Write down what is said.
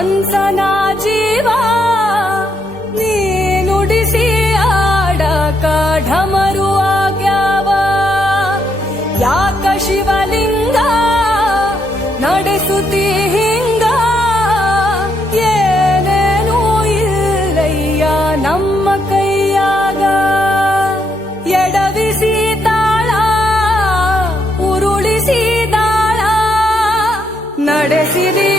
ಮನ್ಸನ ಜೀವ ನೀ ನುಡಿಸಿ ಆಡಕ ಢಮರು ಆಗ್ಯಾವ. ಯಾಕ ಶಿವಲಿಂಗ ನಡೆಸುತ್ತಿ ಹಿಂಗ, ಏನೇನೂ ಇಲ್ಲಯ್ಯ ನಮ್ಮ ಕೈಯಾಗ. ಎಡವಿಸಿ ತಾಳ ಉರುಳಿಸಿ ದಾಳ ನಡೆಸಿದಿ